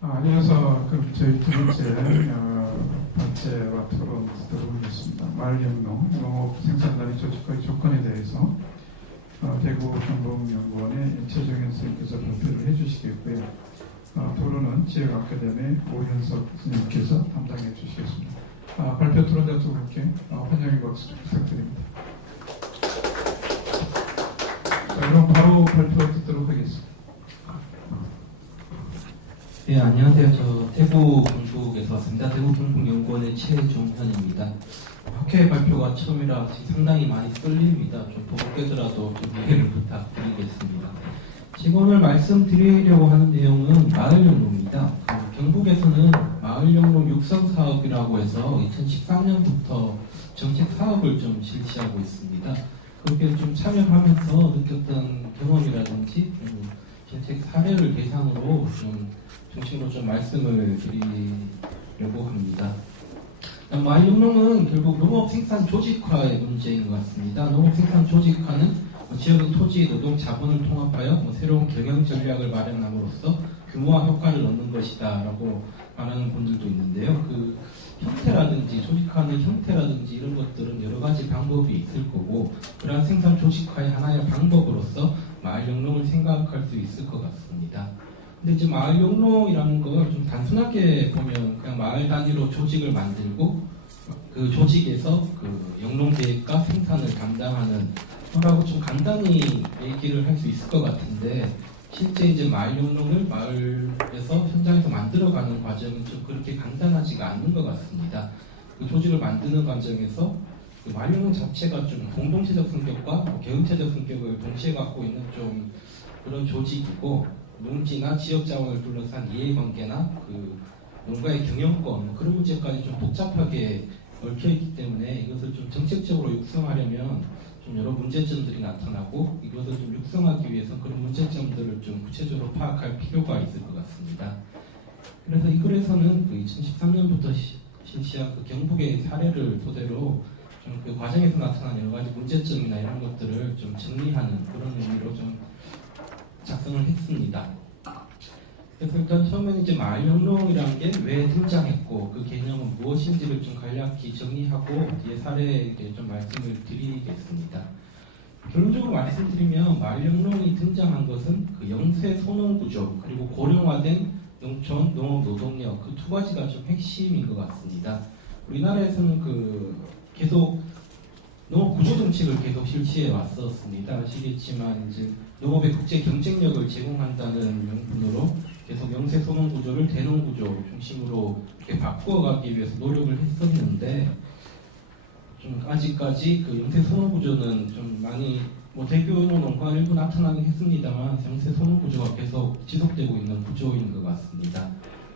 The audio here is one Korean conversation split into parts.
이어서 그럼 저희 두 번째 발제와 토론 들어보겠습니다. 마을연농, 농업 생산단위 조직화의 조건에 대해서 대구 경북연구원의 최정현 선생님께서 발표를 해주시겠고요. 토론은 지역아카데미 오현석 선생님께서 담당해 주시겠습니다. 발표 토론자 두 분께 환영의 박수 부탁드립니다. 자, 그럼 바로 발표 듣도록 하겠습니다. 네, 안녕하세요. 저 대구 경북에서 왔습니다. 대구 경북연구원의 최종현입니다. 학회 발표가 처음이라 상당히 많이 떨립니다. 좀 보고되더라도 좀 이해를 부탁드리겠습니다. 제가 오늘 말씀드리려고 하는 내용은 마을연농입니다. 경북에서는 마을연농 육성 사업이라고 해서 2013년부터 정책 사업을 좀 실시하고 있습니다. 그렇게 좀 참여하면서 느꼈던 경험이라든지 정책 사례를 대상으로 좀 중심으로 좀 말씀을 드리려고 합니다. 마을연농은 결국 농업 생산 조직화의 문제인 것 같습니다. 농업 생산 조직화는 지역의 토지, 노동, 자본을 통합하여 새로운 경영 전략을 마련함으로써 규모와 효과를 얻는 것이다 라고 말하는 분들도 있는데요. 그 형태라든지 조직화하는 형태라든지 이런 것들은 여러 가지 방법이 있을 거고, 그러한 생산 조직화의 하나의 방법으로서 마을연농을 생각할 수 있을 것 같습니다. 근데 이제 마을연농이라는 걸 좀 단순하게 보면 그냥 마을 단위로 조직을 만들고 그 조직에서 그 영농 계획과 생산을 담당하는 거라고 좀 간단히 얘기를 할 수 있을 것 같은데, 실제 이제 마을연농을 마을에서 현장에서 만들어가는 과정은 좀 그렇게 간단하지가 않는 것 같습니다. 그 조직을 만드는 과정에서 그 마을연농 자체가 좀 공동체적 성격과 개인체적 성격을 동시에 갖고 있는 좀 그런 조직이고, 농지나 지역 자원을 둘러싼 이해관계나 그 농가의 경영권 그런 문제까지 좀 복잡하게 얽혀 있기 때문에 이것을 좀 정책적으로 육성하려면 좀 여러 문제점들이 나타나고, 이것을 좀 육성하기 위해서 그런 문제점들을 좀 구체적으로 파악할 필요가 있을 것 같습니다. 그래서 이 글에서는 그 2013년부터 실시한 그 경북의 사례를 토대로 좀 그 과정에서 나타난 여러 가지 문제점이나 이런 것들을 좀 정리하는 그런 의미로 좀 작성을 했습니다. 그래서 일단 처음에는 이제 마을연농이라는 게 왜 등장했고 그 개념은 무엇인지를 좀 간략히 정리하고 뒤에 사례에 좀 말씀을 드리겠습니다. 결론적으로 말씀드리면 마을연농이 등장한 것은 그 영세 소농 구조 그리고 고령화된 농촌 농업 노동력 그 두 가지가 좀 핵심인 것 같습니다. 우리나라에서는 그 계속 농업 구조 정책을 계속 실시해 왔었습니다. 아시겠지만 이제 농업의 국제 경쟁력을 제공한다는 명분으로 계속 영세 소농 구조를 대농 구조 중심으로 이렇게 바꾸어가기 위해서 노력을 했었는데, 좀 아직까지 그 영세 소농 구조는 좀 많이 대규모 농가가 일부 나타나긴 했습니다만 영세 소농 구조가 계속 지속되고 있는 구조인 것 같습니다.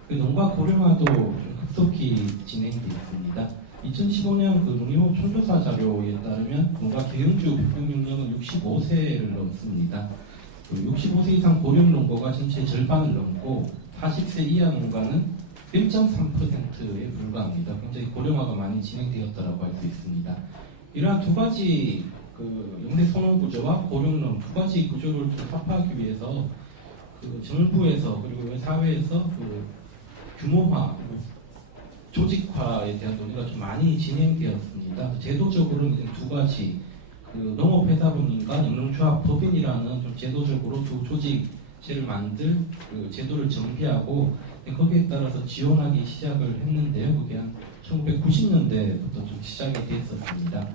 그 농가 고령화도 좀 급속히 진행되어 있습니다. 2015년 그 농림업 총조사 자료에 따르면 농가 계층주 평균 연령은 65세를 넘습니다. 65세 이상 고령 농가가 전체 절반을 넘고 40세 이하 농가는 1.3%에 불과합니다. 굉장히 고령화가 많이 진행되었다고 할 수 있습니다. 이러한 두 가지 그 영세 소농 구조와 고령농 두 가지 구조를 좀 합하기 위해서 그 정부에서 그리고 사회에서 그 규모화 조직화에 대한 논의가 좀 많이 진행되었습니다. 제도적으로는 이제 두 가지, 그 농업회사법인과 영농조합법인이라는 좀 제도적으로 두 조직체를 만들 그 제도를 정비하고 거기에 따라서 지원하기 시작을 했는데요. 그게 한 1990년대부터 좀 시작이 됐었습니다.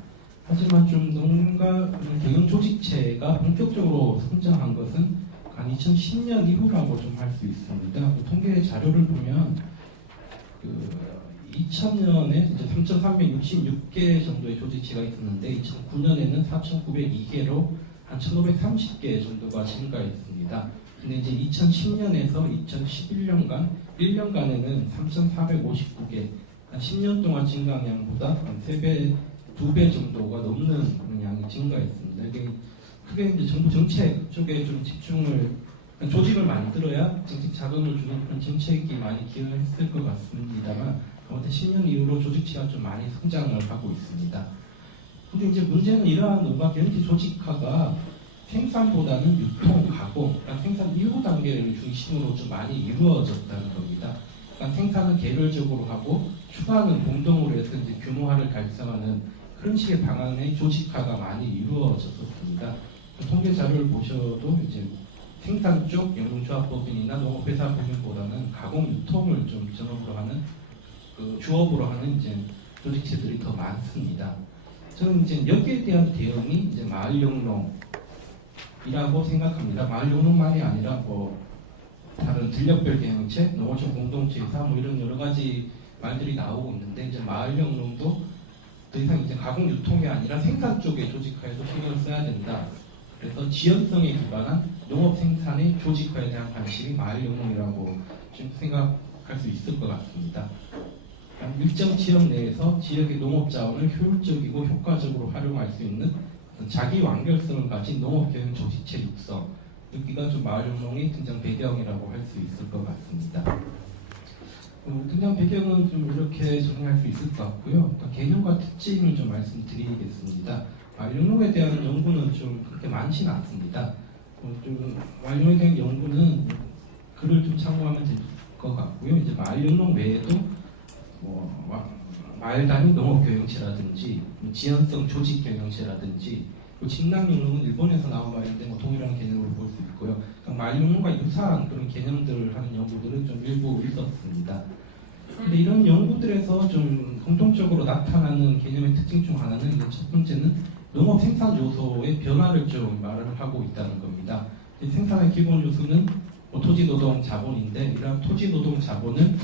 하지만 좀 농가 경영 조직체가 본격적으로 성장한 것은 한 2010년 이후라고 좀 할 수 있습니다. 그 통계 자료를 보면 그 2000년에 이제 3,366개 정도의 조직체가 있었는데 2009년에는 4,902개로 한 1,530개 정도가 증가했습니다. 근데 이제 2010년에서 2011년간 1년간에는 3,459개, 한 10년 동안 증가량보다 한 3배, 2배 정도가 넘는 그런 양이 증가했습니다. 이게 크게 이제 정부 정책 쪽에 좀 집중을, 조직을 만들어야 정책 자금을 주는 그런 정책이 많이 기여했을 것 같습니다만, 아무튼 10년 이후로 조직체가 좀 많이 성장을 하고 있습니다. 근데 이제 문제는 이러한 농가 경영체 조직화가 생산보다는 유통, 가공, 그러니까 생산 이후 단계를 중심으로 좀 많이 이루어졌다는 겁니다. 그러니까 생산은 개별적으로 하고 추가는 공동으로 해서 이제 규모화를 달성하는 그런 식의 방안의 조직화가 많이 이루어졌었습니다. 통계 자료를 보셔도 이제 생산 쪽 영농조합법인이나 농업회사법인보다는 가공 유통을 좀 전업으로 하는 그 주업으로 하는 이제 조직체들이 더 많습니다. 저는 이제 여기에 대한 대응이 이제 마을영농이라고 생각합니다. 마을영농만이 아니라 뭐 다른 들녘별 경영체, 농어촌 공동체사 뭐 이런 여러 가지 말들이 나오고 있는데 이제 마을영농도 더 이상 이제 가공 유통이 아니라 생산 쪽의 조직화에도 신경을 써야 된다. 그래서 지연성에 기반한 농업 생산의 조직화에 대한 관심이 마을영농이라고 좀 생각할 수 있을 것 같습니다. 일정 지역 내에서 지역의 농업 자원을 효율적이고 효과적으로 활용할 수 있는 자기 완결성을 가진 농업경영 조직체 육성, 여기가 좀 마을영농의 등장 배경이라고 할 수 있을 것 같습니다. 등장 배경은 좀 이렇게 정리할 수 있을 것 같고요. 개념과 특징을 좀 말씀드리겠습니다. 마을영농에 대한 연구는 좀 그렇게 많지는 않습니다. 좀 마을영농에 대한 연구는 글을 좀 참고하면 될 것 같고요. 이제 마을영농 외에도 마을 단위 농업경영체라든지 지연성 조직경영체라든지 침낭영농은 일본에서 나온 말인데 동일한 개념으로 볼 수 있고요. 마을영농과 유사한 그런 개념들을 하는 연구들은 좀 일부 있었습니다. 근데 이런 연구들에서 좀 공통적으로 나타나는 개념의 특징 중 하나는 첫 번째는 농업 생산 요소의 변화를 좀 말을 하고 있다는 겁니다. 생산의 기본 요소는 토지 노동 자본인데 이러한 토지 노동 자본을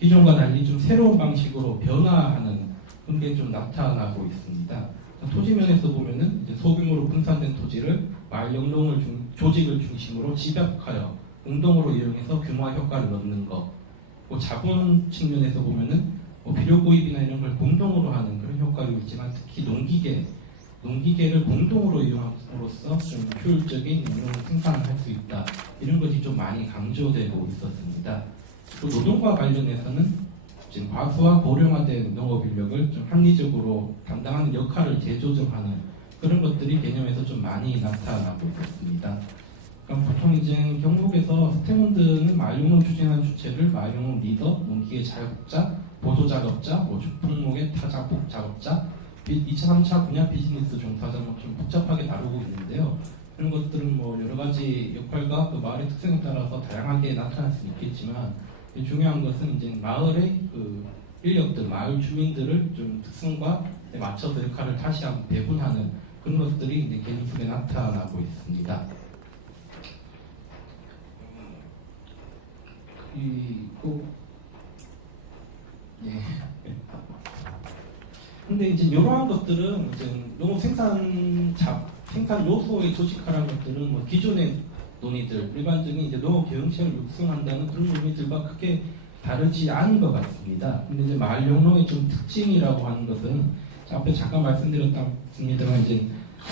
기존과 달리 좀 새로운 방식으로 변화하는 그런 게 좀 나타나고 있습니다. 토지 면에서 보면은 이제 소규모로 분산된 토지를 마을영농을 조직을 중심으로 집약하여 공동으로 이용해서 규모화 효과를 얻는 것. 자본 측면에서 보면은 비료 구입이나 이런 걸 공동으로 하는 그런 효과도 있지만 특히 농기계를 공동으로 이용함으로써 좀 효율적인 농업 생산을 할 수 있다. 이런 것이 좀 많이 강조되고 있었습니다. 또 노동과 관련해서는 지금 과수와 고령화된 농업 인력을 좀 합리적으로 담당하는 역할을 재조정하는 그런 것들이 개념에서 좀 많이 나타나고 있었습니다. 그럼 보통 이제 경북에서 스태몬드는 마을영농 추진하는 주체를 마을영농 리더, 농기계 자격자, 보조작업자, 주품목의 타작업자, 2차, 3차 분야 비즈니스 종사자 좀 복잡하게 다루고 있는데요. 그런 것들은 여러 가지 역할과 그 마을의 특성에 따라서 다양하게 나타날 수 있겠지만 중요한 것은 이제 마을의 그 인력들, 마을 주민들을 좀 특성과 맞춰서 역할을 다시 한번 배분하는 그런 것들이 이제 개념 속에 나타나고 있습니다. 그리고 근데 이제 이러한 것들은 이제 농업 생산 요소의 조직화라는 것들은 기존의 논의들, 일반적인 이제 농업 경영체를 육성한다는 그런 논의들과 크게 다르지 않은 것 같습니다. 근데 이제 마을영농의 좀 특징이라고 하는 것은 앞에 잠깐 말씀드렸습니다만 이제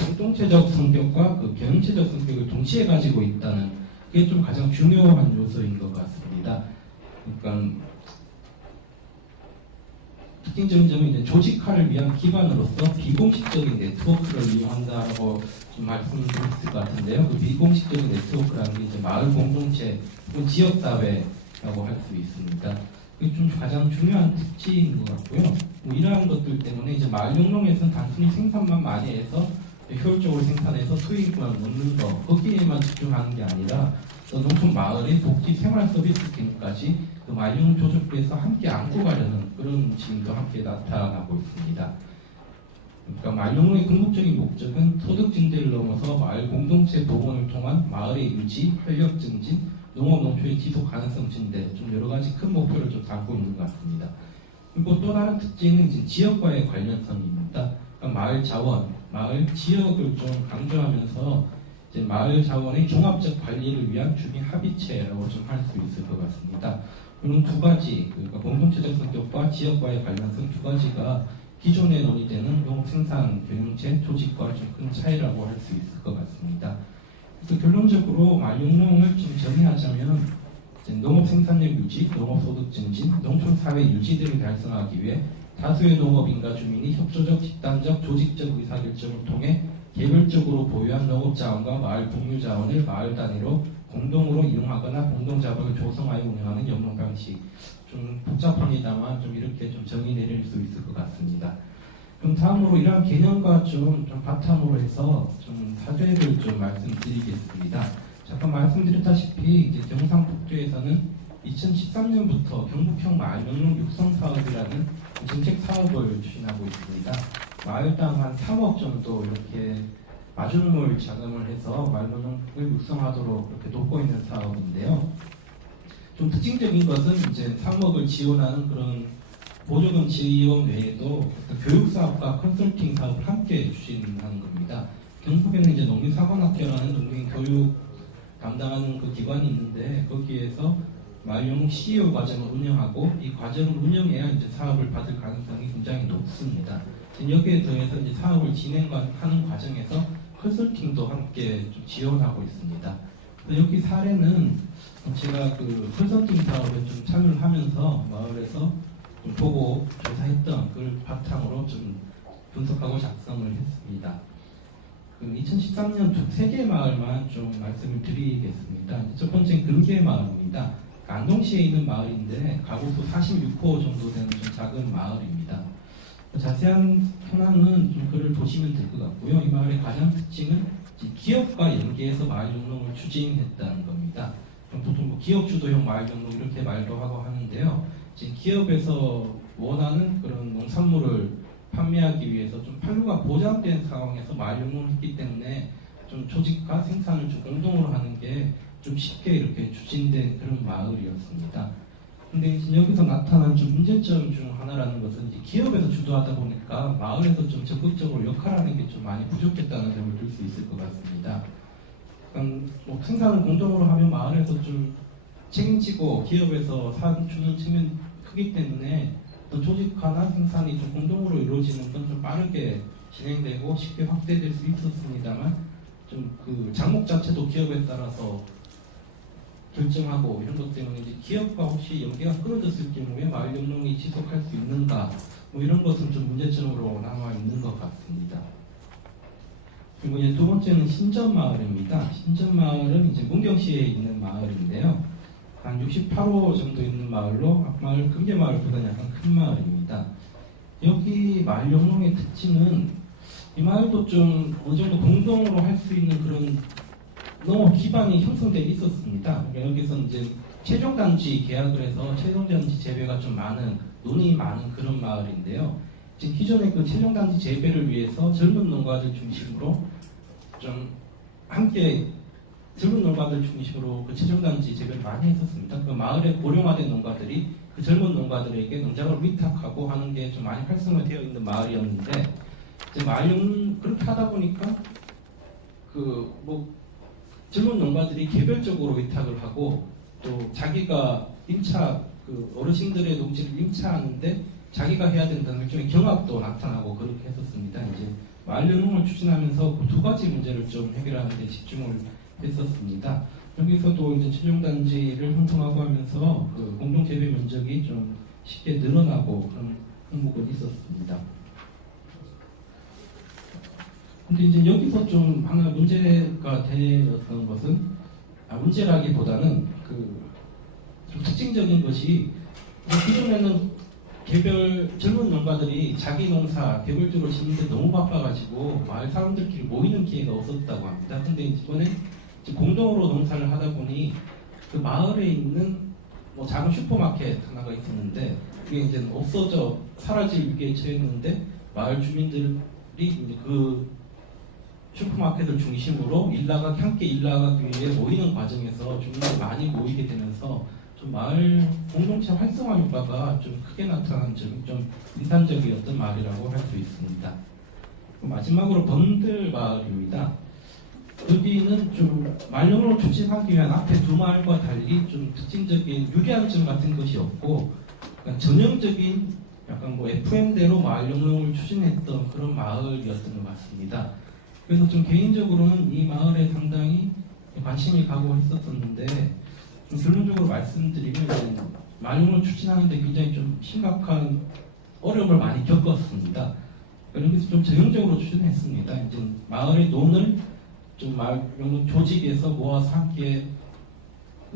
공동체적 성격과 그 경영체적 성격을 동시에 가지고 있다는 그게 좀 가장 중요한 요소인 것 같습니다. 그러니까 특징적인 점은 이제 조직화를 위한 기반으로서 비공식적인 네트워크를 이용한다라고 좀 말씀드릴 수 있을 것 같은데요. 그 비공식적인 네트워크라는 게 이제 마을 공동체 혹은 지역사회라고 할 수 있습니다. 그게 좀 가장 중요한 특징인 것 같고요. 이러한 것들 때문에 이제 마을영농에서는 단순히 생산만 많이 해서 효율적으로 생산해서 수익만 얻는 거 거기에만 집중하는 게 아니라 농촌 마을의 복지 생활 서비스 등까지 그 마을영농 조직부에서 함께 안고 가려는 그런 지금도 함께 나타나고 있습니다. 그러니까 마을영농의 궁극적인 목적은 소득 증대를 넘어서 마을 공동체 복원을 통한 마을의 유지, 활력 증진, 농업 농촌의 지속 가능성 증대, 좀 여러 가지 큰 목표를 좀 담고 있는 것 같습니다. 그리고 또 다른 특징은 이제 지역과의 관련성입니다. 그러니까 마을 자원, 마을 지역을 좀 강조하면서 이제 마을 자원의 종합적 관리를 위한 주민 합의체라고 좀 할 수 있을 것 같습니다. 그런 두 가지, 그러니까 공동체적 성격과 지역과의 관련성 두 가지가 기존에 논의되는 농업 생산 경영체 조직과 좀 큰 차이라고 할 수 있을 것 같습니다. 그래서 결론적으로 마을영농을 좀 정의하자면 농업 생산력 유지, 농업 소득 증진, 농촌 사회 유지 등을 달성하기 위해 다수의 농업인과 주민이 협조적, 집단적, 조직적 의사결정을 통해 개별적으로 보유한 농업자원과 마을 공유자원을 마을 단위로 공동으로 이용하거나 공동자본을 조성하여 운영하는 영농 방식. 좀 복잡합니다만 좀 이렇게 좀 정의 내릴 수 있을 것 같습니다. 그럼 다음으로 이러한 개념과 좀 바탕으로 해서 좀 사례를 좀 말씀드리겠습니다. 잠깐 말씀드렸다시피 이제 경상북도에서는 2013년부터 경북형 마을영농 육성 사업이라는 정책 사업을 추진하고 있습니다. 마을당 한 3억 정도 이렇게 마중물 자금을 해서 마을영농을 육성하도록 이렇게 돕고 있는 사업인데요. 좀 특징적인 것은 이제 3억을 지원하는 그런 보조금 지원 외에도 교육 사업과 컨설팅 사업을 함께 추진하는 겁니다. 경북에는 이제 농민사관학교라는 농민 교육 담당하는 그 기관이 있는데 거기에서 마을영농 CEO 과정을 운영하고 이 과정을 운영해야 이제 사업을 받을 가능성이 굉장히 높습니다. 여기에 더해서 이제 사업을 진행하는 과정에서 컨설팅도 함께 좀 지원하고 있습니다. 여기 사례는 제가 그 컨설팅 사업에 좀 참여를 하면서 마을에서 좀 보고 조사했던 그걸 바탕으로 좀 분석하고 작성을 했습니다. 그 2013년 세 개 마을만 좀 말씀을 드리겠습니다. 첫 번째는 금계 마을입니다. 안동시에 있는 마을인데 가구수 46호 정도 되는 좀 작은 마을입니다. 자세한 현황은 좀 글을 보시면 될 것 같고요. 이 마을의 가장 특징은 기업과 연계해서 마을영농을 추진했다는 겁니다. 보통 뭐 기업 주도형 마을영농 이렇게 말도 하고 하는데요. 지금 기업에서 원하는 그런 농산물을 판매하기 위해서 좀 판로가 보장된 상황에서 마을영농을 했기 때문에 좀 조직과 생산을 좀 공동으로 하는 게 좀 쉽게 이렇게 추진된 그런 마을이었습니다. 근데 여기서 나타난 좀 문제점 중 하나라는 것은 이제 기업에서 주도하다 보니까 마을에서 좀 적극적으로 역할하는 게 좀 많이 부족했다는 점을 들 수 있을 것 같습니다. 뭐 생산을 공동으로 하면 마을에서 좀 책임지고 기업에서 산 주는 측면이 크기 때문에 또 조직화나 생산이 좀 공동으로 이루어지는 건 좀 빠르게 진행되고 쉽게 확대될 수 있었습니다만 좀 그 장목 자체도 기업에 따라서 결정하고 이런 것 때문에 이제 기업과 혹시 연계가 끊어졌을 경우에 마을영농이 지속할 수 있는가 뭐 이런 것은 좀 문제점으로 남아 있는 것 같습니다. 그리고 이제 두 번째는 신전마을입니다. 신전마을은 이제 문경시에 있는 마을인데요. 한 68호 정도 있는 마을로 앞마을 금계마을보다 약간 큰 마을입니다. 여기 마을영농의 특징은 이 마을도 좀 어느 정도 공동으로 할 수 있는 그런 농업 기반이 형성되어 있었습니다. 그러니까 여기서 이제 최종단지 계약을 해서 최종단지 재배가 좀 많은 논이 많은 그런 마을인데요. 지금 기존의 그 최종단지 재배를 위해서 젊은 농가들 중심으로 좀 함께 젊은 농가들 중심으로 그 최종단지 재배를 많이 했었습니다. 그 마을에 고령화된 농가들이 그 젊은 농가들에게 농작을 위탁하고 하는 게 좀 많이 활성화되어 있는 마을이었는데 이제 마을용 그렇게 하다 보니까 그 뭐 젊은 농가들이 개별적으로 위탁을 하고 또 자기가 임차 그 어르신들의 농지를 임차하는데 자기가 해야 된다는 일종의 경합도 나타나고 그렇게 했었습니다. 이제 마을영농을 추진하면서 그 두 가지 문제를 좀 해결하는 데 집중을 했었습니다. 여기서도 이제 최종단지를 형성하고 하면서 그 공동 재배 면적이 좀 쉽게 늘어나고 그런 항목은 있었습니다. 근데 이제 여기서 좀 하나 문제가 되었던 것은 문제라기보다는 그 좀 특징적인 것이 기존에는 개별 젊은 농가들이 자기 농사 개별적으로 짓는데 너무 바빠가지고 마을 사람들끼리 모이는 기회가 없었다고 합니다. 근데 이번에 공동으로 농사를 하다 보니 그 마을에 있는 뭐 작은 슈퍼마켓 하나가 있었는데 그게 이제 없어져 사라질 위기에 처했는데 마을 주민들이 이제 그 슈퍼마켓을 중심으로 함께 일 나가기 위해 모이는 과정에서 주민들이 많이 모이게 되면서 좀 마을 공동체 활성화 효과가 좀 크게 나타난 점이 좀 인상적이었던 마을이라고 할 수 있습니다. 마지막으로 번들 마을입니다. 여기는 좀 마을영농을 추진하기 위한 앞에 두 마을과 달리 좀 특징적인 유리한 점 같은 것이 없고 전형적인 약간 뭐 FM대로 마을영농을 추진했던 그런 마을이었던 것 같습니다. 그래서 좀 개인적으로는 이 마을에 상당히 관심이 가고 했었었는데 결론적으로 말씀드리면 마을영농을 추진하는데 굉장히 좀 심각한 어려움을 많이 겪었습니다. 그런 것을 좀 전형적으로 추진했습니다. 이제 마을의 논을 좀 마을 조직에서 모아서 함께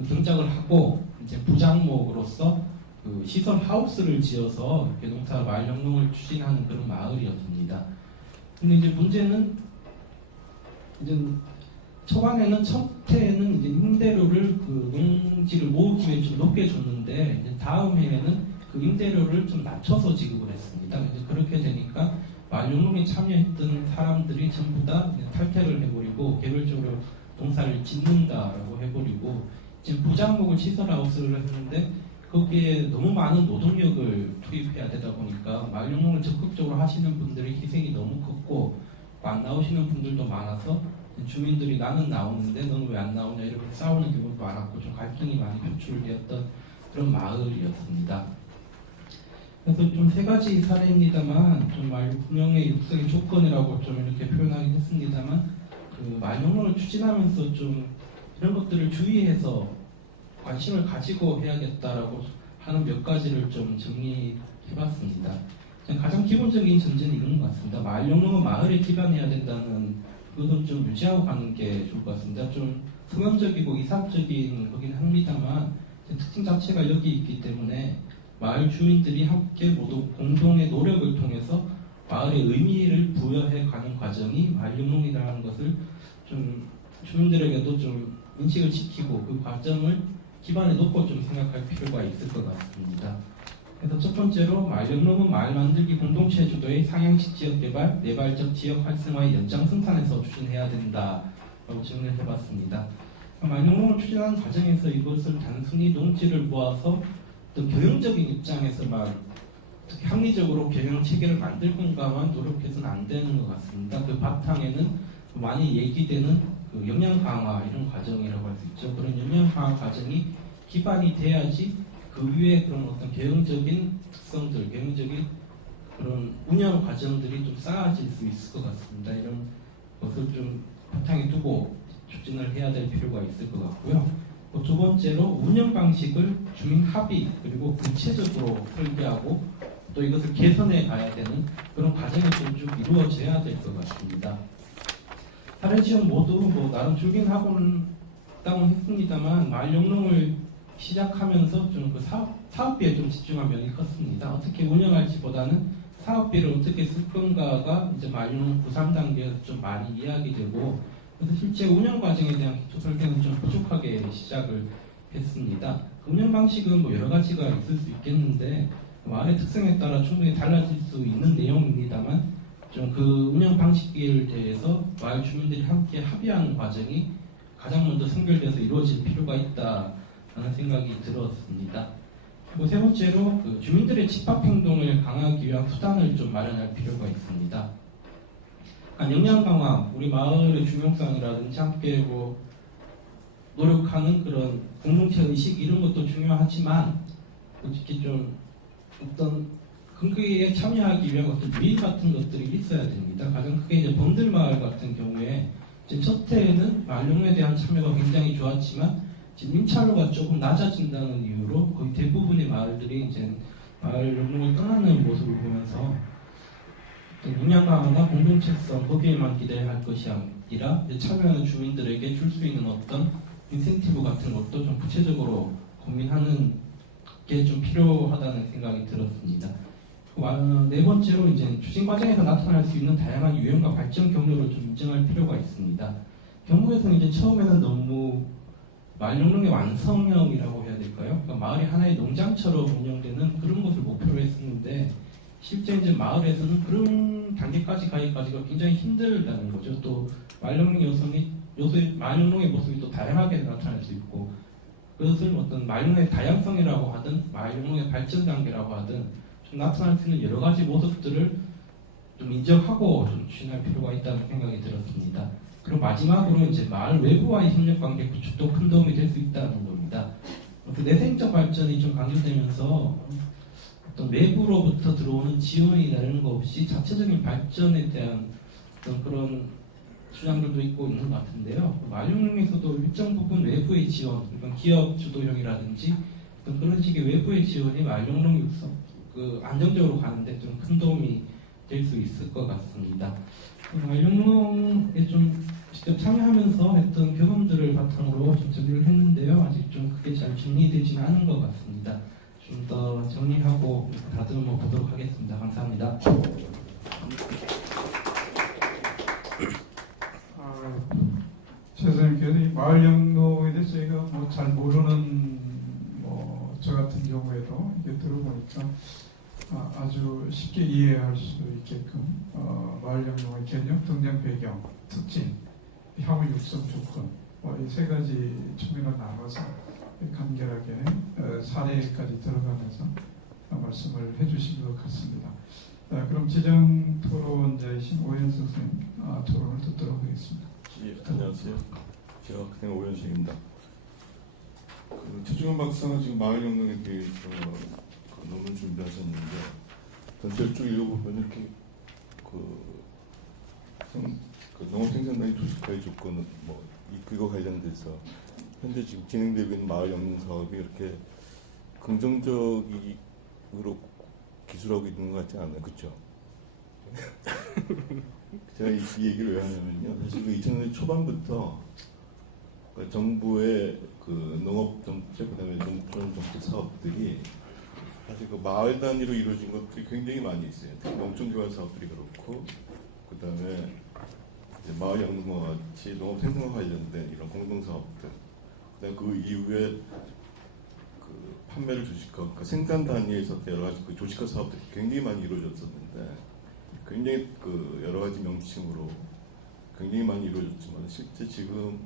등장을 하고 이제 부장목으로서 그 시설 하우스를 지어서 개동사 마을 영농을 추진하는 그런 마을이었습니다. 근데 이제 문제는 이제 초반에는 첫 해에는 이제 임대료를 그 농지를 모으기 위해 좀 높게 줬는데 이제 다음 해에는 그 임대료를 좀 낮춰서 지급을 했습니다. 이제 그렇게 되니까 마을 영농에 참여했던 사람들이 전부 다 이제 탈퇴를 해버리고 개별적으로 농사를 짓는다라고 해버리고 지금 부장목을 시설하우스를 했는데 거기에 너무 많은 노동력을 투입해야 되다 보니까 마을 영농을 적극적으로 하시는 분들의 희생이 너무 컸고 안 나오시는 분들도 많아서 주민들이 나는 나오는데 너는 왜 안 나오냐 이렇게 싸우는 경우도 많았고 좀 갈등이 많이 표출되었던 그런 마을이었습니다. 그래서 좀 세 가지 사례입니다만 좀 마을 운영의 육성의 조건이라고 좀 이렇게 표현하긴 했습니다만 그 마을 영농을 추진하면서 좀 이런 것들을 주의해서 관심을 가지고 해야겠다라고 하는 몇 가지를 좀 정리해봤습니다. 가장 기본적인 전제는 이런 것 같습니다. 마을 영농은 마을에 기반해야 된다는 그것은 좀 유지하고 가는 게 좋을 것 같습니다. 좀 서명적이고 이상적인 거긴 합니다만 특징 자체가 여기 있기 때문에 마을 주민들이 함께 모두 공동의 노력을 통해서 마을의 의미를 부여해 가는 과정이 마을 영농이라는 것을 좀 주민들에게도 좀 인식을 시키고 그 과정을 기반에 놓고 좀 생각할 필요가 있을 것 같습니다. 그래서 첫 번째로 마을 영농은 마을 만들기 공동체 주도의 상향식 지역 개발, 내발적 지역 활성화의 연장생산에서 추진해야 된다라고 정리를 해봤습니다. 마을 영농을 추진하는 과정에서 이것을 단순히 농지를 모아서 어떤 경영적인 입장에서만 특히 합리적으로 경영 체계를 만들 건가만 노력해서는 안 되는 것 같습니다. 그 바탕에는 많이 얘기되는 그 역량 강화 이런 과정이라고 할 수 있죠. 그런 역량 강화 과정이 기반이 돼야지 그 위에 그런 어떤 개혁적인 특성들, 개혁적인 그런 운영 과정들이 좀 쌓아질 수 있을 것 같습니다. 이런 것을 좀 바탕에 두고 추진을 해야 될 필요가 있을 것 같고요. 두 번째로 운영 방식을 주민 합의 그리고 구체적으로 설계하고 또 이것을 개선해 가야 되는 그런 과정이 좀 쭉 이루어져야 될 것 같습니다. 다른 지역 모두 뭐 나름 줄긴 하고는 했습니다만 마을 영농을 시작하면서 좀 그 사업비에 좀 집중한 면이 컸습니다. 어떻게 운영할지보다는 사업비를 어떻게 쓸 건가가 이제 마을 영농 9~3단계에서 좀 많이 이야기되고 그래서 실제 운영 과정에 대한 기초 설계는 좀 부족하게 시작을 했습니다. 그 운영 방식은 뭐 여러 가지가 있을 수 있겠는데 마을의 특성에 따라 충분히 달라질 수 있는 내용입니다만 좀 그 운영 방식에 대해서 마을 주민들이 함께 합의하는 과정이 가장 먼저 선결돼서 이루어질 필요가 있다라는 생각이 들었습니다. 그리고 세 번째로 그 주민들의 집합 행동을 강화하기 위한 수단을 좀 마련할 필요가 있습니다. 역량 강화, 우리 마을의 중요성이라든지 함께 뭐 노력하는 그런 공동체 의식 이런 것도 중요하지만 솔직히 좀 어떤 근거에 참여하기 위한 어떤 유인 같은 것들이 있어야 됩니다. 가장 크게 이제 범들 마을 같은 경우에 지금 첫 해에는 마을 영농에 대한 참여가 굉장히 좋았지만 지금 임차료가 조금 낮아진다는 이유로 거의 대부분의 마을들이 이제 마을 영농을 떠나는 모습을 보면서 역량 강화나 공동체성 거기에만 기대야 할 것이 아니라 참여하는 주민들에게 줄 수 있는 어떤 인센티브 같은 것도 좀 구체적으로 고민하는 게 좀 필요하다는 생각이 들었습니다. 네 번째로 이제 추진 과정에서 나타날 수 있는 다양한 유형과 발전 경로를 좀 인정할 필요가 있습니다. 경북에서는 이제 처음에는 너무 마을 영농의 완성형이라고 해야 될까요? 그러니까 마을이 하나의 농장처럼 운영되는 그런 것을 목표로 했었는데 실제 이제 마을에서는 그런 단계까지 가기까지가 굉장히 힘들다는 거죠. 또 마을 영농 마을 영농의 모습이 또 다양하게 나타날 수 있고 그것을 어떤 마을 영농의 다양성이라고 하든 마을 영농의 발전 단계라고 하든 좀 나타날 수 있는 여러 가지 모습들을 좀 인정하고 좀 추진할 필요가 있다는 생각이 들었습니다. 그리고 마지막으로 이제 마을 외부와의 협력 관계 구축도 큰 도움이 될 수 있다는 겁니다. 그 내생적 발전이 좀 강조되면서 어떤 외부로부터 들어오는 지원이라는 거 없이 자체적인 발전에 대한 어떤 그런 주장들도 있고 있는 것 같은데요. 마을 영농에서도 일정 부분 외부의 지원, 그러니까 기업 주도형이라든지 어떤 그런 식의 외부의 지원이 마을 영농 육성, 그 안정적으로 가는데 좀 큰 도움이 될 수 있을 것 같습니다. 영농에 좀 직접 참여하면서 했던 경험들을 바탕으로 좀 정리를 했는데요. 아직 좀 그게 잘 정리되지는 않은 것 같습니다. 좀 더 정리하고 다듬어 보도록 하겠습니다. 감사합니다. 최선생님께서 이 마을 영농에 대해서 저희가 뭐 잘 모르는 저 같은 경우에도 이게 들어보니까 아주 쉽게 이해할 수 있게끔 마을 영농의 개념, 등장 배경, 특징, 향후 육성 조건 이 세 가지 측면을 나눠서 간결하게 사례까지 들어가면서 말씀을 해주신 것 같습니다. 그럼 지정 토론자이신 오현 선생님 토론을 듣도록 하겠습니다. 예, 안녕하세요. 제가 그냥 오현식입니다. 최중현 박사가 지금 마을 영농에 대해서 논문 준비하셨는데 전체를 쭉 읽어보면 이렇게 농업 생산량의 도시화의 조건은 그거 관련돼서 현재 지금 진행되고 있는 마을 영농 사업이 이렇게 긍정적으로 기술하고 있는 것 같지 않아요, 그렇죠? 제가 이 얘기를 왜 하냐면요. 사실 2000년대 초반부터 정부의 농업 정책, 그다음에 농촌 정책 사업들이 사실 마을 단위로 이루어진 것들이 굉장히 많이 있어요. 특히 농촌 교환 사업들이 그렇고, 그다음에 마을 영농과 같이 농업 생산과 관련된 이런 공동 사업들, 그다음에 그 이후에 판매를 조직화, 생산 단위에서 여러 가지 조직화 사업들이 굉장히 많이 이루어졌었는데. 굉장히 여러 가지 명칭으로 굉장히 많이 이루어졌지만 실제 지금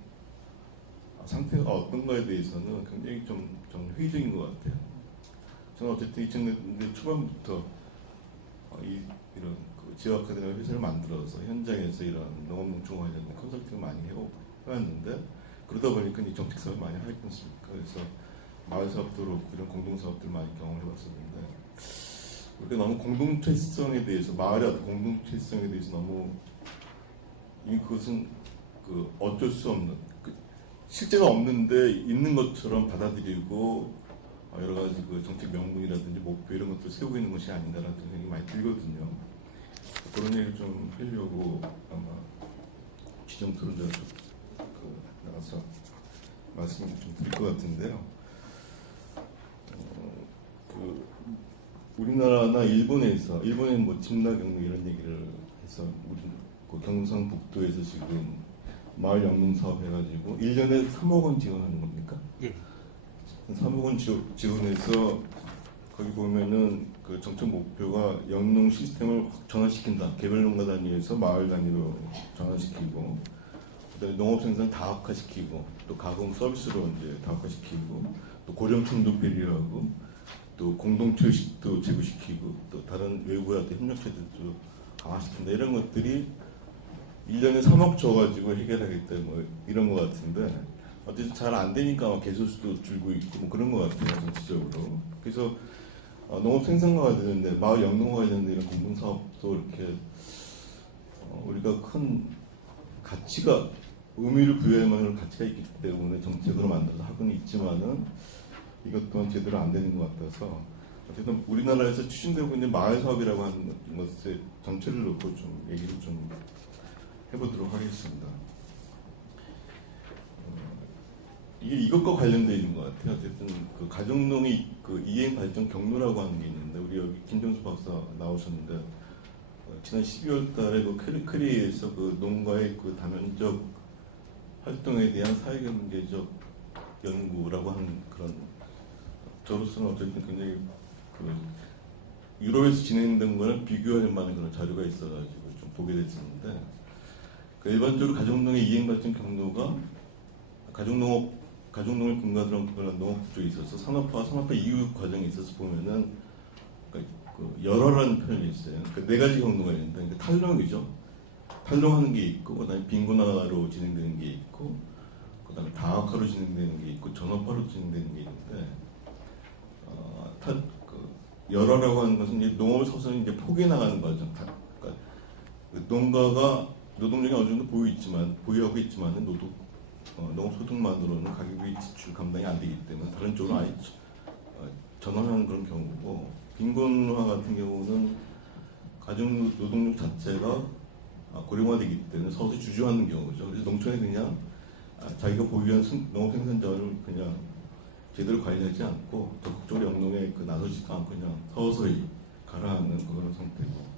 상태가 어떤가에 대해서는 굉장히 좀 회의적인 것 같아요. 저는 어쨌든 2000년대 초반부터 이런 지역화되는 회사를 만들어서 현장에서 이런 농업농촌 관련된 컨설팅을 많이 해왔는데 그러다 보니까 이 정책 사업을 많이 하지 않습니까? 그래서 마을 사업도 그렇고 이런 공동 사업들 많이 경험해봤었는데. 우리가 너무 공동체성에 대해서 마을의 어떤 공동체성에 대해서 너무 이미 그것은 어쩔 수 없는 실제가 없는데 있는 것처럼 받아들이고 여러 가지 정책 명분이라든지 목표 이런 것들 세우고 있는 것이 아닌가라는 생각이 많이 들거든요. 그런 얘기를 좀 하려고 아마 지정 토론자로 나가서 말씀을 좀 드릴 것 같은데요. 우리나라나 일본에는 진라경농 이런 얘기를 해서 우리 경상북도에서 지금 마을 영농 사업 해가지고 1년에 3억 원 지원하는 겁니까? 예. 3억 원 지원해서 거기 보면은 정책 목표가 영농 시스템을 확 전환시킨다. 개별 농가 단위에서 마을 단위로 전환시키고, 그다음에 농업 생산 다학화시키고, 또 가공 서비스로 이제 다학화시키고, 또 고령층도 배려하고. 또 공동체 의식도 제고시키고 또 다른 외부와의 협력체들도 강화시킨다 이런 것들이 1년에 3억 줘가지고 해결하겠다 이런 것 같은데 어쨌든 잘 안 되니까 개소수도 줄고 있고 그런 것 같아요 전체적으로. 그래서 농업 생산과 관련된데 마을 영농과 관련된 이런 공동 사업도 이렇게 우리가 큰 가치가 의미를 부여할 만한 가치가 있기 때문에 정책으로 만들어서 하고는 있지만은. 이것 또한 제대로 안 되는 것 같아서 어쨌든 우리나라에서 추진되고 있는 마을 사업이라고 하는 것의 전체를 놓고 좀 얘기를 좀 해보도록 하겠습니다. 이게 이것과 관련되어 있는 것 같아요. 어쨌든 가정농이 이행 발전 경로라고 하는 게 있는데 우리 여기 김정수 박사 나오셨는데 지난 12월달에 크리에서 농가의 다면적 활동에 대한 사회경제적 연구라고 하는 그런 저로서는 어쨌든 굉장히 유럽에서 진행된 거랑 비교할 만한 그런 자료가 있어가지고 좀 보게 됐었는데 일반적으로 가정농의 이행 발전 경로가 가정농을 근거로 한 그런 농업 쪽에 있어서 산업화 이후 과정에 있어서 보면은 열화라는 표현이 있어요. 네 가지 경로가 있는데 탈농이죠. 탈농하는 게 있고 그다음에 빈곤화로 진행되는 게 있고 그다음에 다학화로 진행되는 게 있고 전업화로 진행되는 게 있는데 열화라고 하는 것은 이제 농업을 서서히 이제 포기해 나가는 과정. 그러니까 농가가 노동력이 어느 정도 보유하고 있지만 농업 소득만으로는 가격의 지출 감당이 안 되기 때문에 다른 쪽으로 아예 전환하는 그런 경우고 빈곤화 같은 경우는 가정노동력 자체가 고령화되기 때문에 서서히 주저하는 경우죠. 그래서 농촌에 그냥 자기가 보유한 농업 생산자를 그냥 제대로 관리하지 않고 적극적으로 영농에 나서지도 않고 그냥 서서히 가라앉는 그런 상태고.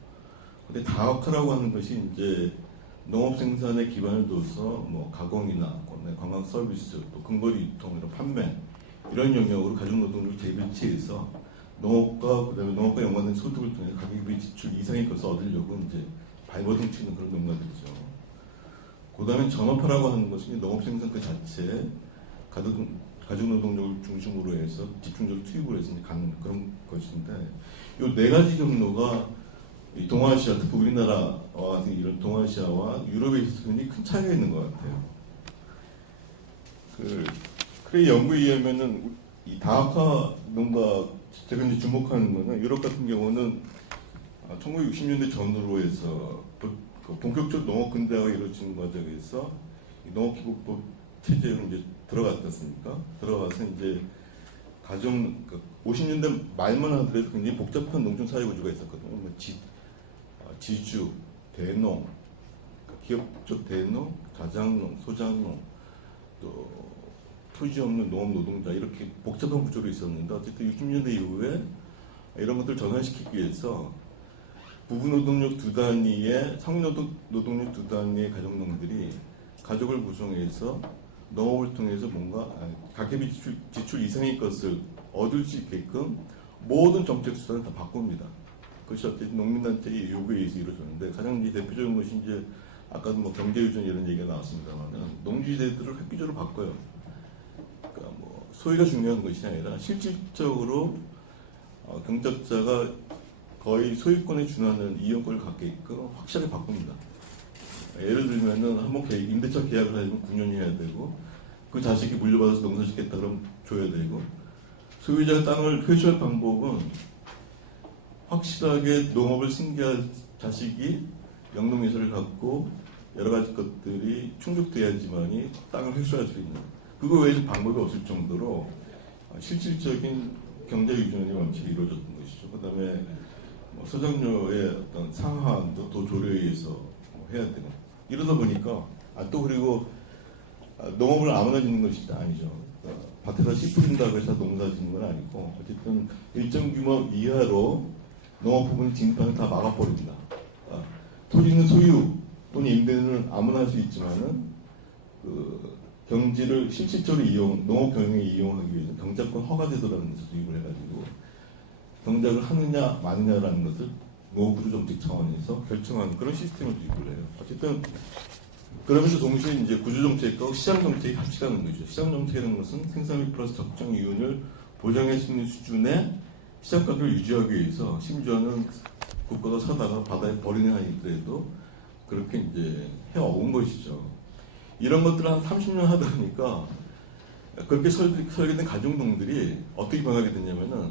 근데 다각화라고 하는 것이 이제 농업 생산에 기반을 둬서 뭐 가공이나 관광 서비스, 또 근거리 유통, 이런 판매 이런 영역으로 가정노동력을 재배치해서 농업과 그다음에 농업과 연관된 소득을 통해 가계비 지출 이상의 것을 얻으려고 이제 발버둥 치는 그런 농가들이죠. 그다음에 전업화라고 하는 것은 농업 생산 그 자체에 가정노동력을 중심으로 해서 집중적으로 투입을 해서 가는 그런 것인데, 이 네 가지 경로가 이 동아시아, 특히 우리나라와 같은 이런 동아시아와 유럽에 있어서 굉장히 큰 차이가 있는 것 같아요. 그래 연구에 의하면은 이 다학화 농가 제가 이제 주목하는 거는 유럽 같은 경우는 1960년대 전후로 해서 본격적 농업 근대화가 이루어지는 과정에서 농업기법법 체제로 이제 들어갔지 않습니까? 들어가서 이제 50년대 말만 하더라도 굉장히 복잡한 농촌 사회 구조가 있었거든요. 뭐 지주, 대농, 기업적 대농, 자장농, 소장농, 또 토지 없는 농업 노동자, 이렇게 복잡한 구조로 있었는데, 어쨌든 60년대 이후에 이런 것들을 전환시키기 위해서 부부 노동력 두 단위의 성노동력 두 단위의 가정농들이 가족을 구성해서 농업을 통해서 뭔가 가계비 지출 이상의 것을 얻을 수 있게끔 모든 정책 수단을 다 바꿉니다. 그것이 어쨌든 농민단체의 요구에 의해서 이루어졌는데, 가장 이제 대표적인 것이 이제 아까도 뭐 경제유전 이런 얘기가 나왔습니다만은 농지대들을 획기적으로 바꿔요. 그러니까 뭐 소유가 중요한 것이 아니라 실질적으로 경작자가 거의 소유권에 준하는 이용권을 갖게끔 확실하게 바꿉니다. 예를 들면은 한번 임대차 계약을 하려면 9년이 해야 되고, 그 자식이 물려받아서 농사짓겠다 그러면 줘야 되고, 소유자가 땅을 회수할 방법은 확실하게 농업을 승계할 자식이 영농예술을 갖고 여러 가지 것들이 충족돼야지만이 땅을 회수할 수 있는, 그거 외에는 방법이 없을 정도로 실질적인 경제 유전의 원칙이 이루어졌던 것이죠. 그 다음에 소장료의 어떤 상한도 더 조례해서 해야 되는. 이러다 보니까 또 그리고 농업을 아무나 짓는 것이 아니죠. 밭에다 씨 뿌린다고 해서 농사 짓는 건 아니고, 어쨌든 일정 규모 이하로 농업 부분 진입하는 다 막아버립니다. 토지는 소유 또는 임대는 아무나 할 수 있지만은 경지를 실질적으로 농업 경영에 이용하기 위해서 경작권 허가제도라는 것을 도입을 해가지고 경작을 하느냐 마느냐라는 것을 농업부조 정책 차원에서 결정하는 그런 시스템을 도입을 해요. 어쨌든 그러면서 동시에 이제 구조정책과 시장정책이 같이 가는 거죠. 시장정책이라는 것은 생산비 플러스 적정 이윤을 보장할 수 있는 수준의 시장가격을 유지하기 위해서, 심지어는 국가가 사다가 바다에 버리는 한이 있더라도 그렇게 이제 해온 것이죠. 이런 것들을 한 30년 하다 보니까 그렇게 설계된 가정농들이 어떻게 변하게 됐냐면은,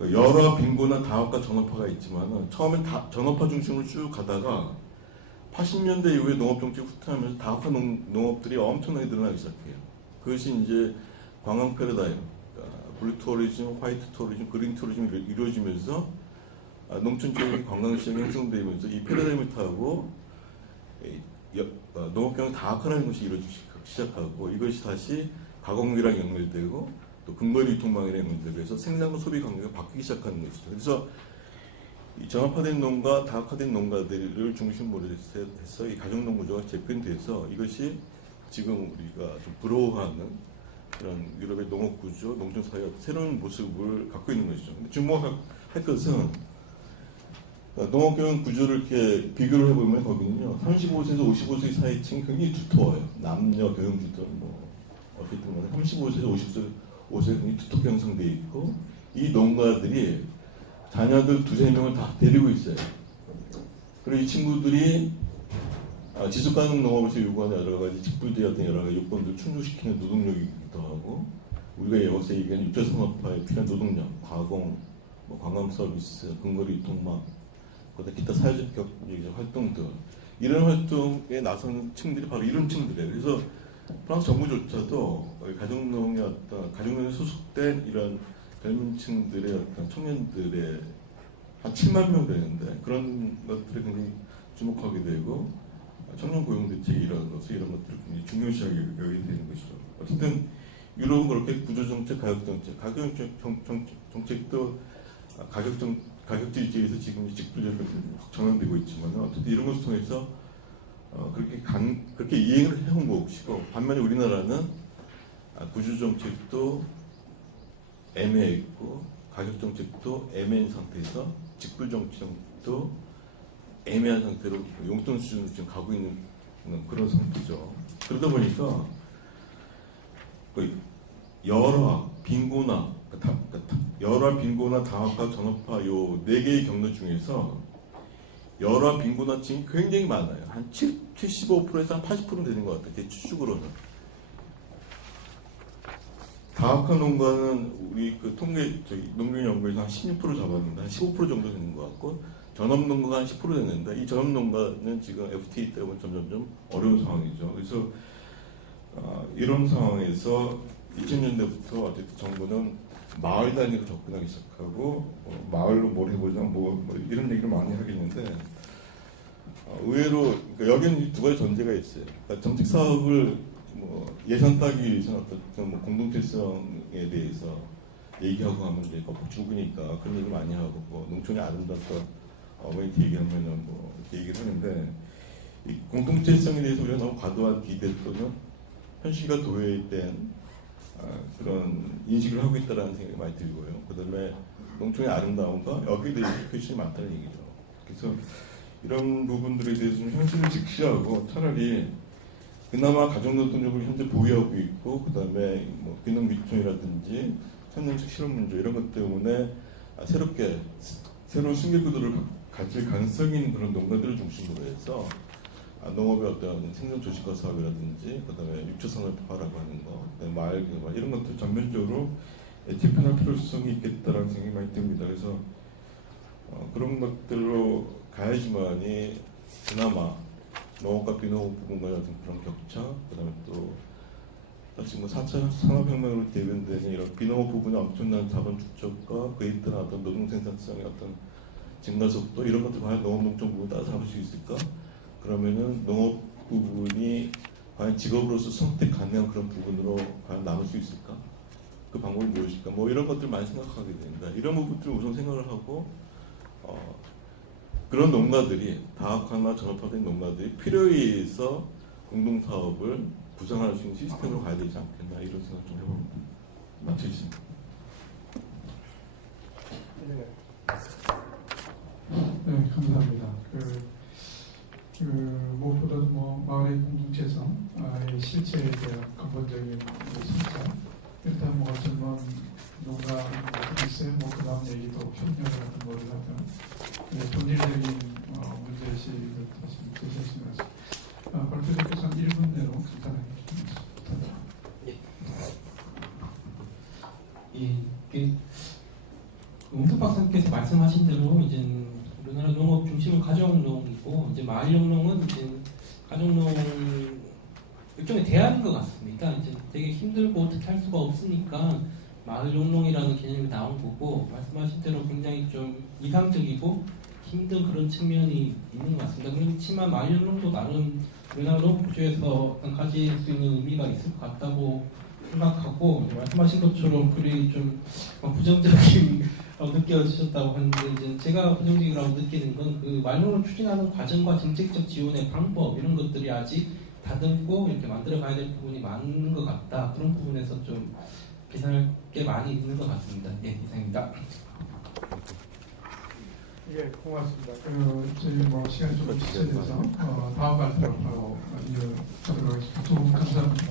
여러 빈곤한 다학과 전업화가 있지만은 처음엔 전업화 중심으로 쭉 가다가 80년대 이후에 농업정책이 후퇴하면서 다학화 농업들이 엄청나게 늘어나기 시작해요. 그것이 이제 관광 패러다임, 블루 투어리즘, 화이트 투어리즘, 그린 투어리즘이 이루어지면서 농촌 지역의 관광시장이 형성되면서 이 패러다임을 타고 농업경영 다학화라는 것이 이루어지기 시작하고, 이것이 다시 가공비랑 연결되고 또 근거리 유통망이랑 연결되고 해서 생산과 소비 관계가 바뀌기 시작하는 것이죠. 그래서 이 전업화된 농가, 다학화된 농가들을 중심으로 해서 이 가정농 구조가 재편돼서 이것이 지금 우리가 좀 부러워하는 그런 유럽의 농업 구조, 농촌 사회의 새로운 모습을 갖고 있는 것이죠. 근데 주목할 것은 농업경영 구조를 이렇게 비교를 해보면 거기는요, 35세에서 55세 사이층이 굉장히 두터워요. 남녀 교육주들 어쨌든 간에 35세에서 55세 굉장히 두텁게 형성되어 있고, 이 농가들이 자녀들 두세 명을 다 데리고 있어요. 그리고 이 친구들이 지속가능 농업에서 요구하는 여러 가지 직불제 같은 여러 가지 요건들을 충족시키는 노동력이기도 하고, 우리가 여기서 얘기하는 육자산업화에 필요한 노동력, 가공, 관광 서비스, 근거리 유통망, 기타 사회적 격리적 활동들, 이런 활동에 나서는 층들이 바로 이런 층들이에요. 그래서 프랑스 정부조차도 가정농에 소속된 이런 젊은 층들의 어떤 청년들의 한 7만 명 되는데 그런 것들에 굉장히 주목하게 되고 청년 고용 대책이 일어나서 이런 것들을 굉장히 중요시하게 여기게 되는 것이죠. 어쨌든 유럽은 그렇게 구조정책, 가격정책, 가격정책도 가격지지에서 지금 직불제로 전환되고 있지만 어쨌든 이런 것을 통해서 그렇게 이행을 해온 것이고 반면에 우리나라는 구조정책도 애매했고 가격정책도 애매한 상태에서 직불정책도 애매한 상태로 용돈 수준으로 지금 가고 있는 그런 상태죠. 그러다 보니까 열화, 빈곤화, 열화, 빈곤화, 다학화, 전업화 요 4개의 경로 중에서 열화, 빈곤화층이 굉장히 많아요. 한 75%에서 한 80% 되는 것 같아요. 제 추측으로는. 다학화 농가는 우리 그 농경연구에서 한 16% 잡았는데 한 15% 정도 되는 것 같고 전업 농가가 한 10% 됐는데 이 전업 농가는 지금 FTA 때문에 점점 어려운 상황이죠. 그래서 이런 상황에서 2000년대부터 어쨌든 정부는 마을 단위로 접근하기 시작하고 마을로 뭘 해보자 뭐 이런 얘기를 많이 하겠는데 의외로 그러니까 여기는 두 가지 전제가 있어요. 그러니까 정책 사업을 예산 따기 위해서는 어떤 공동체성에 대해서 얘기하고 하면 이제 거북 죽으니까 그런 얘기 많이 하고 농촌이 아름답다 어머니한테 얘기하면은 이렇게 얘기를 하는데 이 공동체성에 대해서 우리가 너무 과도한 기대 또는 현실과 도외된 그런 인식을 하고 있다는 생각이 많이 들고요. 그 다음에 농촌의 아름다움과 여기에 대해서 퀘션이 많다는 얘기죠. 그래서 이런 부분들에 대해서는 현실을 직시하고 차라리 그나마 가정노동력을 현재 보유하고 있고 그 다음에 귀농 미촌이라든지 청년층 실업 문제 이런 것 때문에 새로운 승계 구도를 가질 가능성이 있는 그런 농가들을 중심으로 해서 농업의 어떤 생존 조직화 사업이라든지 그다음에 육초산업화라고 하는 거, 그다음에 마을 개발 이런 것들 전면적으로 재편할 필요성이 있겠다라는 생각이 많이 듭니다. 그래서 그런 것들로 가야지만이 그나마 농업과 비농업 부분과의 어떤 그런 격차, 그다음에 또 다시 4차 산업혁명으로 대변되는 이런 비농업 부분의 엄청난 자본 축적과 그에 따른 어떤 노동 생산성의 어떤 증가 속도 이런 것들 과연 농업 농촌 부분 따라잡을 수 있을까? 그러면은 농업 부분이 과연 직업으로서 선택 가능한 그런 부분으로 과연 남을 수 있을까? 그 방법이 무엇일까? 이런 것들 많이 생각하게 됩니다. 이런 부분들을 우선 생각을 하고 그런 농가들이 다학화나 전업화된 농가들이 필요에 의해서 공동사업을 구상할 수 있는 시스템으로 가야 되지 않겠나 이런 생각 좀 해봅니다. 마치겠습니다. 네, 감사합니다. 무엇보다도 마을의 공동체성의 실체에 대한 근본적인 성찰. 일단 어쩌면 농가 글쎄 그 다음 얘기도 평균 같은 거를 하든 본질적인 문제의식을 다시 제시하시면서 발표자께서 한 1분 내로 간단하게 부탁드립니다. 웅탁 박사님께서 말씀하신 대로 이제 우리나라 농업 중심은 가정농이고 이제 마을영농은 이제 가정농 일종의 대안인 것 같습니다. 이제 되게 힘들고 어떻게 할 수가 없으니까 마을영농이라는 개념이 나온 거고 말씀하신 대로 굉장히 좀 이상적이고 힘든 그런 측면이 있는 것 같습니다. 그렇지만 마을영농도 나름 우리나라 농업 구조에서 가질 수 있는 의미가 있을 것 같다고 생각하고 말씀하신 것처럼 그리 좀 부정적인 느껴지셨다고 하는데 이제 제가 부정적이라고 느끼는 건 그 마을영농을 추진하는 과정과 정책적 지원의 방법 이런 것들이 아직 다듬고 이렇게 만들어가야 될 부분이 많은 것 같다. 그런 부분에서 좀 개선할 게 많이 있는 것 같습니다. 네, 이상입니다. 예, 고맙습니다. 저희 시간이 좀 지체돼서 다음 발표로 바로 이어가도록 하겠습니다. 두 분 감사합니다.